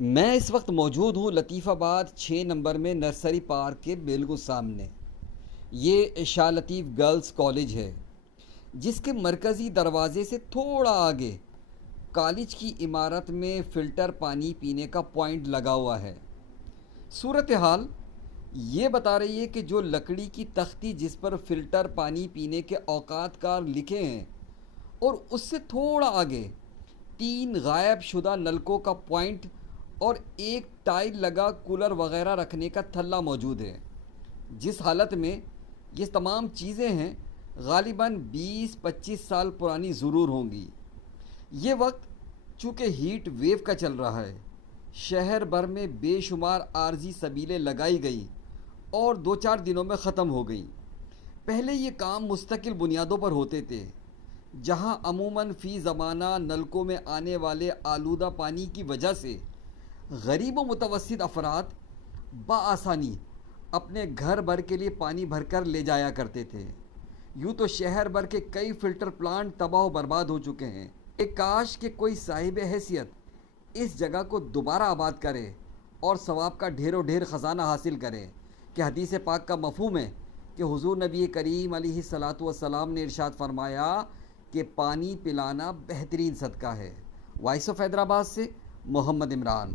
میں اس وقت موجود ہوں لطیف آباد 6 نمبر میں نرسری پارک کے بالکل سامنے۔ یہ شاہ لطیف گرلز کالج ہے، جس کے مرکزی دروازے سے تھوڑا آگے کالج کی عمارت میں فلٹر پانی پینے کا پوائنٹ لگا ہوا ہے۔ صورتحال یہ بتا رہی ہے کہ جو لکڑی کی تختی جس پر فلٹر پانی پینے کے اوقات کار لکھے ہیں، اور اس سے تھوڑا آگے 3 غائب شدہ نلکوں کا پوائنٹ اور ایک ٹائل لگا کولر وغیرہ رکھنے کا تھلا موجود ہے۔ جس حالت میں یہ تمام چیزیں ہیں، غالباً 20-25 سال پرانی ضرور ہوں گی۔ یہ وقت چونکہ ہیٹ ویو کا چل رہا ہے، شہر بھر میں بے شمار عارضی سبیلیں لگائی گئی اور 2-4 دنوں میں ختم ہو گئیں۔ پہلے یہ کام مستقل بنیادوں پر ہوتے تھے، جہاں عموماً فی زمانہ نلکوں میں آنے والے آلودہ پانی کی وجہ سے غریب و متوسط افراد بآسانی اپنے گھر بھر کے لیے پانی بھر کر لے جایا کرتے تھے۔ یوں تو شہر بھر کے کئی فلٹر پلانٹ تباہ و برباد ہو چکے ہیں۔ ایک کاش کہ کوئی صاحب حیثیت اس جگہ کو دوبارہ آباد کرے اور ثواب کا ڈھیر و ڈھیر خزانہ حاصل کرے، کہ حدیث پاک کا مفہوم ہے کہ حضور نبی کریم علیہ الصلاۃ والسلام نے ارشاد فرمایا کہ پانی پلانا بہترین صدقہ ہے۔ وائس آف حیدرآباد سے محمد عمران۔